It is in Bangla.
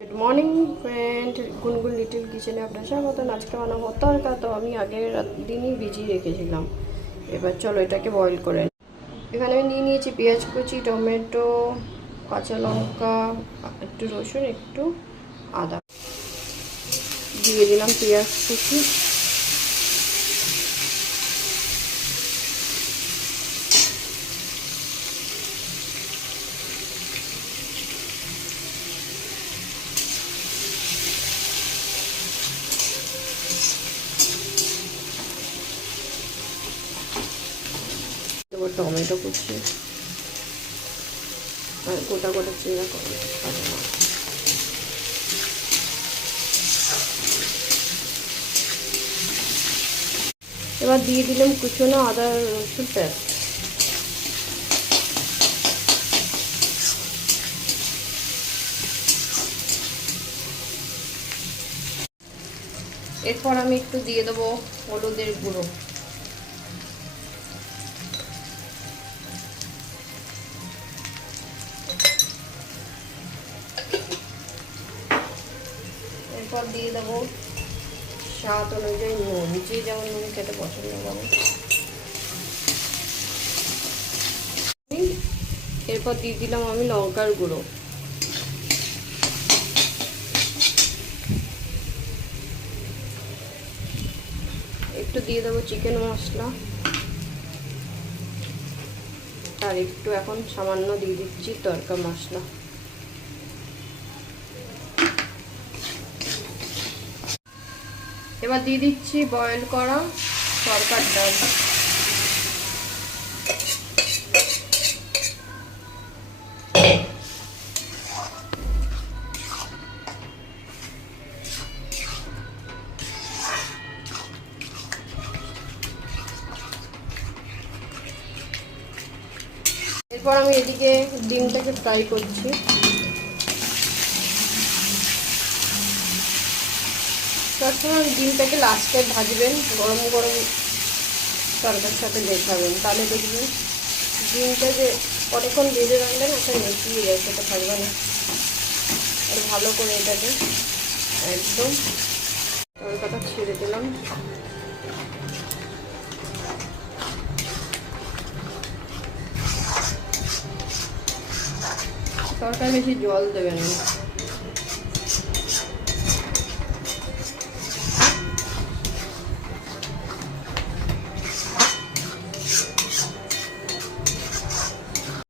Good morning friend, Gungun little किचেনে আপনারা স্বাগত। আজকে বানাবো তরকা। তো আমি আগের দিনই ভিজিয়ে রেখেছিলাম। এবার চলো এটাকে বয়েল করে। এখানে আমি নিয়ে নিয়েছি পেঁয়াজ কুচি, টমেটো, কাঁচা লঙ্কা, একটু রসুন, একটু আদা। দিয়ে দিলাম পেঁয়াজ কুচি, টমেটো কুচি আর গোটা গোটা চিড়া করে এবার দিয়ে দিলাম কুচনো আদা রসুন পেস্ট। এরপর আমি একটু দিয়ে দেবো হলুদের গুঁড়ো, এরপর দিয়ে দেবো স্বাদ অনুযায়ী নুন, যে যেমন নুন খেতে পছন্দ করে। এরপর দিয়ে দিলাম আমি লঙ্কার গুঁড়ো, একটু দিয়ে দেবো চিকেন মশলা, আর একটু এখন সামান্য দিয়ে দিচ্ছি তরকা মশলা। এবার দিয়ে দিচ্ছি বয়েল করা তরকার ডাল। এরপর আমি এদিকে ডিমটাকে ফ্রাই করছি। সবসময় ডিমটাকে লাস্টে ভাজবেন, গরম গরম তরকার সাথে দেখাবেন, তাহলে দেখবেন ডিমটা যে অনেকক্ষণ ভেজে রাখলে না একটা নেতিয়ে যায়, সেটা থাকবে না। আর ভালো করে এটাকে একদম তরকাটা ছেড়ে দিলাম। তরকায় বেশি জল দেবেন না।